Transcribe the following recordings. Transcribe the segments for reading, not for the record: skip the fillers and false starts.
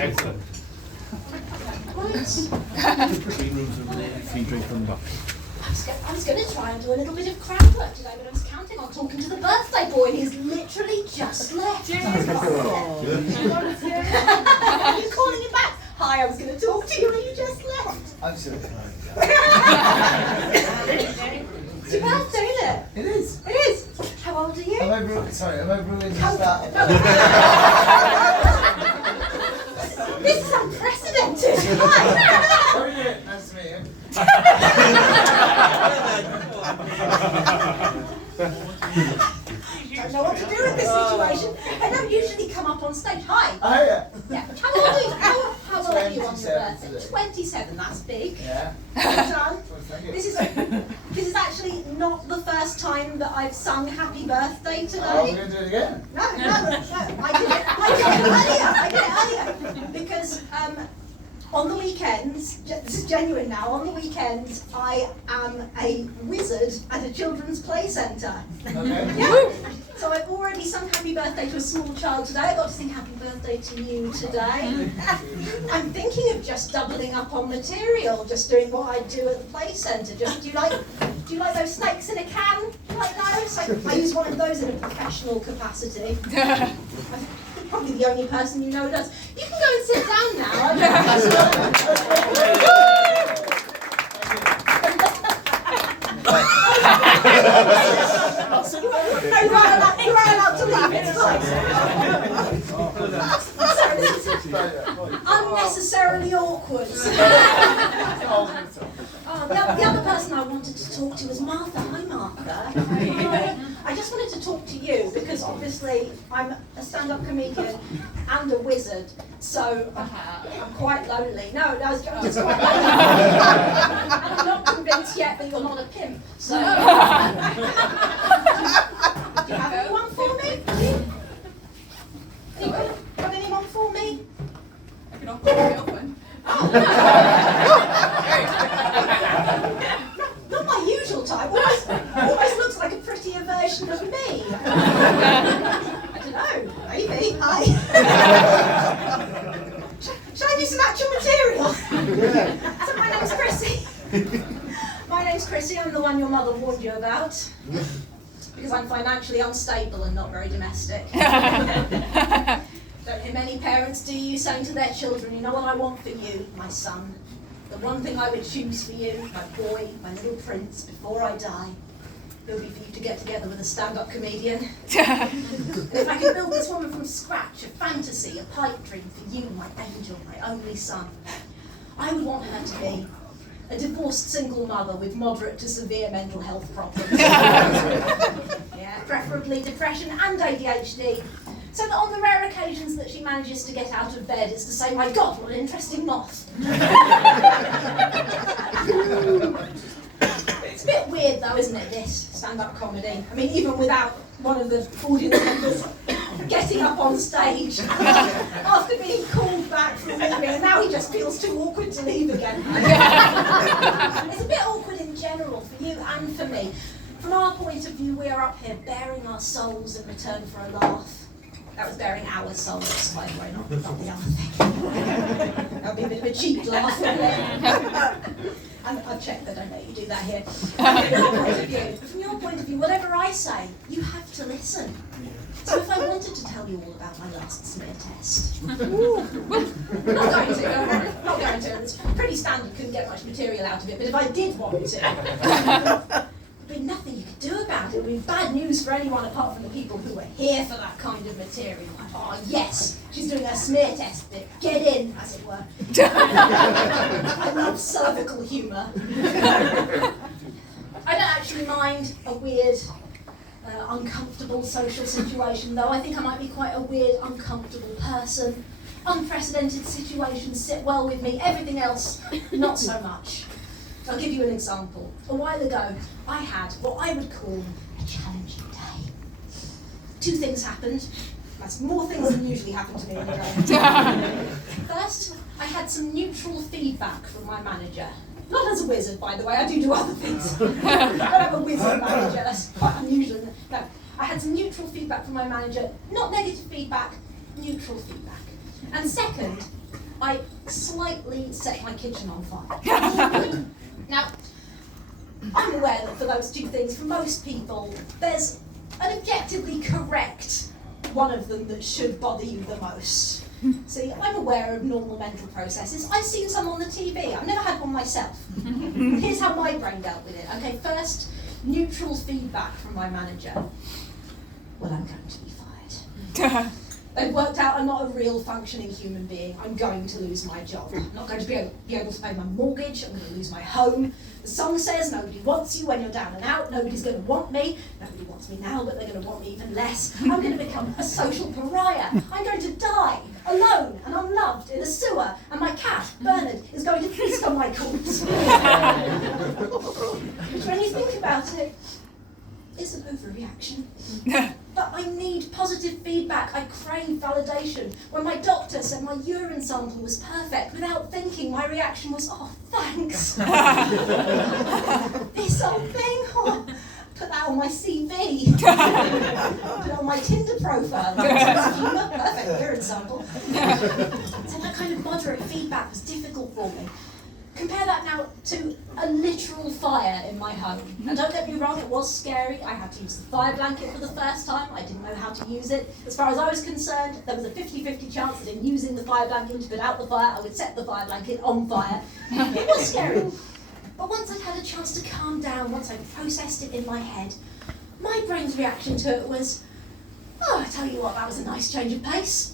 Excellent. Clean rooms and free drink from the doctor. I was going to try and do a little bit of crowd work today, but I was counting on talking to the birthday boy, and he's literally just left. Are you calling him back? Hi, I was going to talk to you, and you just left. I'm sorry. It's your birthday, isn't it? It is. It is. How old are you? Am I ruining the start? This is unprecedented. Hi. How are you? Nice to meet you. Don't know what to do in this situation. I don't usually come up on stage. Hi. Oh, yeah. Yeah. How old are you? How old are you on your 27 birthday? today. 27. That's big. Yeah. Well done. Well, thank you. This is actually not the first time that I've sung Happy Birthday Oh, we're today. going to do it again. No. I did it earlier because on the weekends, this is genuine now, on the weekends I am a wizard at a children's play centre. Okay. Yeah. So I've already sung Happy Birthday to a small child today. I got to sing Happy Birthday to you today. I'm thinking of just doubling up on material, just doing what I do at the play centre. Just do you like those snakes in a can? Do you like those? I use one of those in a professional capacity. I'm probably the only person you know who does. You can go and sit down now. You are allowed to leave, it's fine. Sorry, this is unnecessarily awkward. The other person I wanted to talk to was Martha. Hi, Martha. I just wanted to talk to you because obviously I'm a stand-up comedian and a wizard, so I'm quite lonely. No, I'm just quite lonely. And I'm not convinced yet that you're not a pimp. So, do you have anyone for me? Got anyone for me? I can offer you a girlfriend. Not my usual type. Almost looks like a prettier version of me. I don't know. Maybe. Hi. Shall I do some actual material? Yeah. So my name's Chrissy. My name's Chrissy. I'm the one your mother warned you about. Because I'm financially unstable and not very domestic. Don't hear many parents, do you, saying to their children, you know what I want for you, my son? The one thing I would choose for you, my boy, my little prince, before I die, it would be for you to get together with a stand-up comedian. And if I could build this woman from scratch, a fantasy, a pipe dream for you, my angel, my only son, I would want her to be a divorced single mother with moderate to severe mental health problems. Yeah, preferably depression and ADHD. So that on the rare occasions that she manages to get out of bed, it's to say, my God, what an interesting moth. It's a bit weird though, isn't it, this stand-up comedy? I mean, even without one of the audience members getting up on stage after being called back from leaving, and now he just feels too awkward to leave again. It's a bit awkward in general for you and for me. From our point of view, we are up here bearing our souls in return for a laugh. That was bearing our souls, by the way, not the other thing. That would be a bit of a cheap laugh, wouldn't it? And I've checked that I don't let you do that here. From your point of view, whatever I say, you have to listen. So if I wanted to tell you all about my last smear test, not going to, don't worry, not going to. It's pretty standard, couldn't get much material out of it, but if I did want to, there'd be nothing you could do about it. It would be bad news for anyone apart from the people who were here for that kind of material. Like, oh yes, she's doing her smear test bit. Get in, as it were. I love cervical humour. I don't actually mind a weird, uncomfortable social situation, though. I think I might be quite a weird, uncomfortable person. Unprecedented situations sit well with me. Everything else, not so much. I'll give you an example. A while ago, I had what I would call a challenging day. Two things happened. That's more things than usually happen to me in a day. First, I had some neutral feedback from my manager. Not as a wizard, by the way, I do other things. I don't have a wizard manager, that's quite unusual. No, I had some neutral feedback from my manager. Not negative feedback, neutral feedback. And second, I slightly set my kitchen on fire. Now, I'm aware that for those two things, for most people, there's an objectively correct one of them that should bother you the most. See, I'm aware of normal mental processes. I've seen some on the TV. I've never had one myself. Here's how my brain dealt with it. Okay, first, neutral feedback from my manager. Well, I'm going to be fired. They've worked out I'm not a real functioning human being. I'm going to lose my job. I'm not going to be able to pay my mortgage. I'm going to lose my home. The song says nobody wants you when you're down and out. Nobody's going to want me. Nobody wants me now, but they're going to want me even less. I'm going to become a social pariah. I'm going to die alone and unloved in a sewer, and my cat, Bernard, is going to feast on my corpse. Which, when you think about it, is an overreaction. But I need positive feedback. I crave validation. When my doctor said my urine sample was perfect, without thinking, my reaction was, oh, thanks. This old thing, oh, put that on my CV. Put it on my Tinder profile. Perfect urine sample. So that kind of moderate feedback was difficult for me. Compare that now to a literal fire in my home. And don't get me wrong, it was scary. I had to use the fire blanket for the first time. I didn't know how to use it. As far as I was concerned, there was a 50-50 chance that in using the fire blanket to put out the fire, I would set the fire blanket on fire. It was scary. But once I'd had a chance to calm down, once I'd processed it in my head, my brain's reaction to it was, oh, I tell you what, that was a nice change of pace.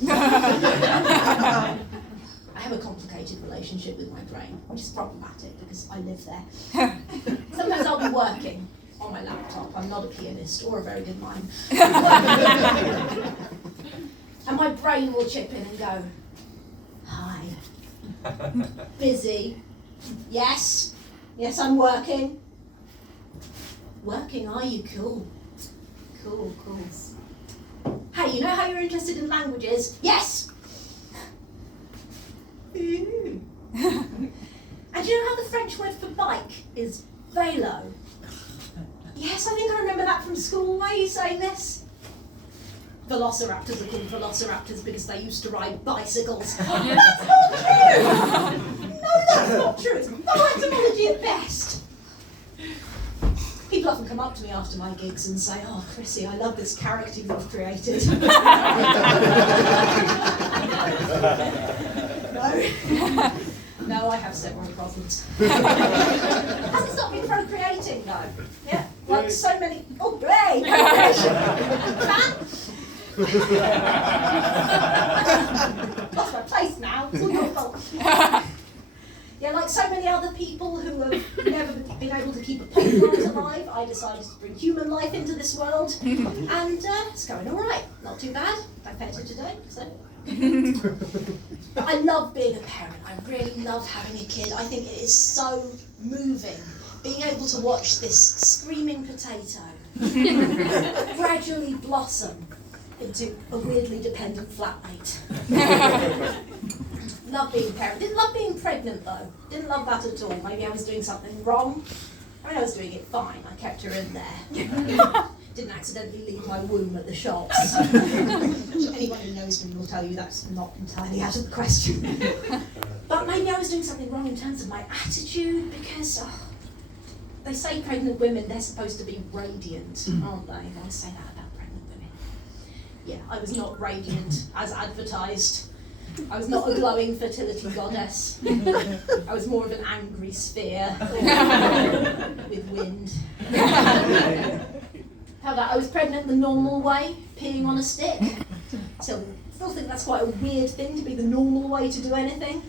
I have a complicated relationship with my brain, which is problematic because I live there. Sometimes I'll be working on my laptop. I'm not a pianist or a very good mime. And my brain will chip in and go, hi. Busy. Yes. Yes, I'm working. Working, are you? Cool. Cool. Hey, you know how you're interested in languages? Yes. And you know how the French word for bike is vélo? Yes, I think I remember that from school. Why are you saying this? Velociraptors are called velociraptors because they used to ride bicycles. That's not true! No, that's not true. It's etymology at best. People often come up to me after my gigs and say, oh, Chrissy, I love this character you've created. No, I have several problems. Hasn't stopped me procreating though. Yeah, like so many. Oh, great! Lost my place now. It's all your fault. Yeah, like so many other people who have never been able to keep a Pontyclun alive, I decided to bring human life into this world, and it's going all right. Not too bad. I fed her today, so. But I love being a parent. I really love having a kid. I think it is so moving, being able to watch this screaming potato gradually blossom into a weirdly dependent flatmate. Love being a parent. Didn't love being pregnant though. Didn't love that at all. Maybe I was doing something wrong. I mean, I was doing it fine. I kept her in there. Didn't accidentally leave my womb at the shops. Anyone who knows me will tell you that's not entirely out of the question. But maybe I was doing something wrong in terms of my attitude, because they say pregnant women, they're supposed to be radiant, aren't they? They always say that about pregnant women. Yeah, I was not radiant as advertised. I was not a glowing fertility goddess. I was more of an angry sphere with wind. How about I was pregnant the normal way, peeing on a stick? Still think that's quite a weird thing to be the normal way to do anything.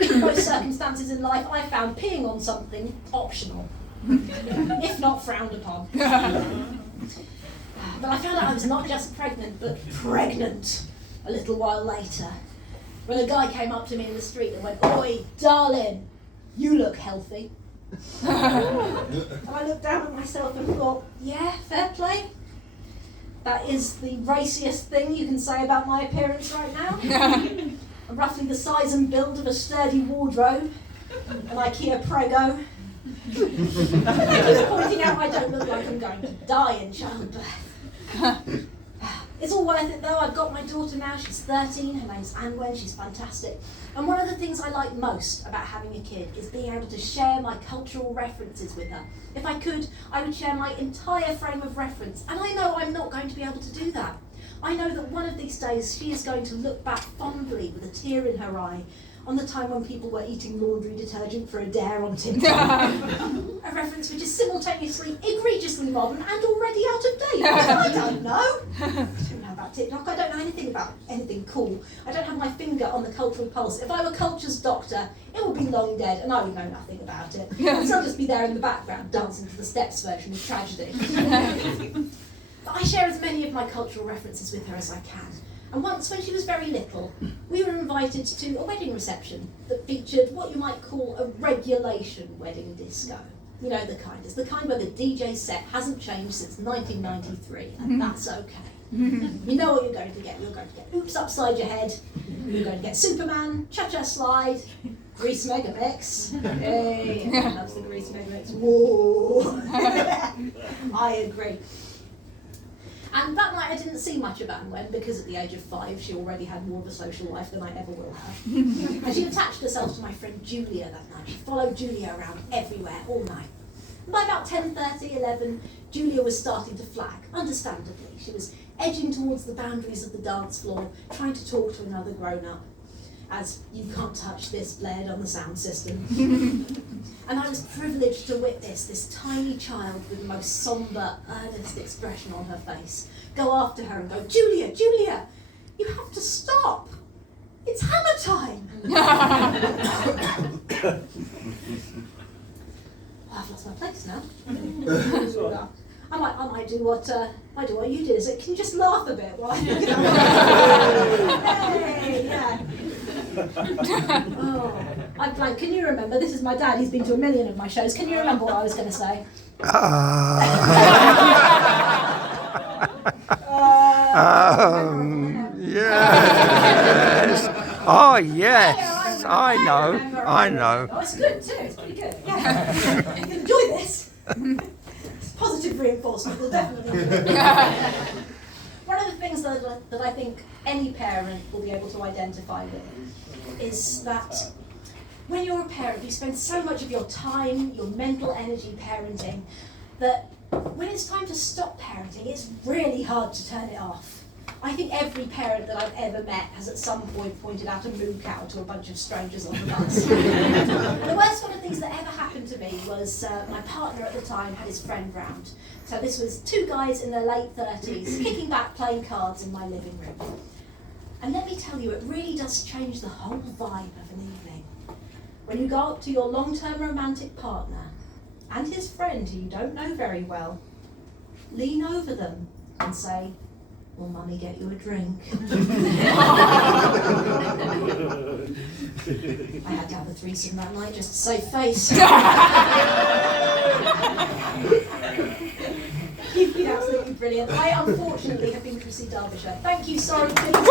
In most circumstances in life, I found peeing on something optional, if not frowned upon. But I found out I was not just pregnant, but pregnant a little while later, when a guy came up to me in the street and went, "Oi, darling, you look healthy." And I looked down at myself and thought, yeah, fair play. That is the raciest thing you can say about my appearance right now. I'm roughly the size and build of a sturdy wardrobe, an IKEA Prego. And thank you for pointing out I don't look like I'm going to die in childbirth. It's all worth it though. I've got my daughter now, she's 13, her name's Anwen, she's fantastic. And one of the things I like most about having a kid is being able to share my cultural references with her. If I could, I would share my entire frame of reference, and I know I'm not going to be able to do that. I know that one of these days she is going to look back fondly with a tear in her eye on the time when people were eating laundry detergent for a dare on TikTok. A reference which is simultaneously egregiously modern and already out of date. I don't know. I don't know about TikTok. I don't know anything about anything cool. I don't have my finger on the cultural pulse. If I were culture's doctor, it would be long dead and I would know nothing about it. I'd still just be there in the background dancing to the Steps version of Tragedy. But I share as many of my cultural references with her as I can. And once, when she was very little, we were invited to a wedding reception that featured what you might call a regulation wedding disco. You know the kind. It's the kind where the DJ set hasn't changed since 1993, and that's okay. You know what you're going to get. You're going to get Oops Upside Your Head, you're going to get Superman, Cha-Cha Slide, Grease Megamix. Hey, everyone loves the Grease Megamix. Whoa! I agree. And that night I didn't see much of Anwen because at the age of 5 she already had more of a social life than I ever will have. And she attached herself to my friend Julia that night. She followed Julia around everywhere all night. And by about 10:30, 11, Julia was starting to flag, understandably. She was edging towards the boundaries of the dance floor, trying to talk to another grown-up, as "You can't touch this" blared on the sound system. And I was privileged to witness this tiny child with the most sombre, earnest expression on her face go after her and go, "Julia, Julia, you have to stop. It's hammer time." I've lost my place now. I might do what you did. So can you just laugh a bit while I think about Hey, yeah. Oh, I'm blank. Can you remember? This is my dad. He's been to a million of my shows. Can you remember what I was going to say? Yes. Oh, yes. I know. Oh, it's good too. It's pretty good. Yeah. You can enjoy this. It's positive reinforcement. We'll definitely. One of the things that I think any parent will be able to identify with is that when you're a parent, you spend so much of your time, your mental energy parenting, that when it's time to stop parenting, it's really hard to turn it off. I think every parent that I've ever met has at some point pointed out a moo cow to a bunch of strangers on the bus. And the worst one of things that ever happened to me was my partner at the time had his friend round. So this was 2 guys in their late 30s, kicking back, playing cards in my living room. And let me tell you, it really does change the whole vibe of an evening. When you go up to your long-term romantic partner and his friend who you don't know very well, lean over them and say, "Will Mummy get you a drink?" I had to have a threesome that night just to save face. You've been absolutely brilliant. I unfortunately have been Chrissy Derbyshire. Thank you, sorry, please.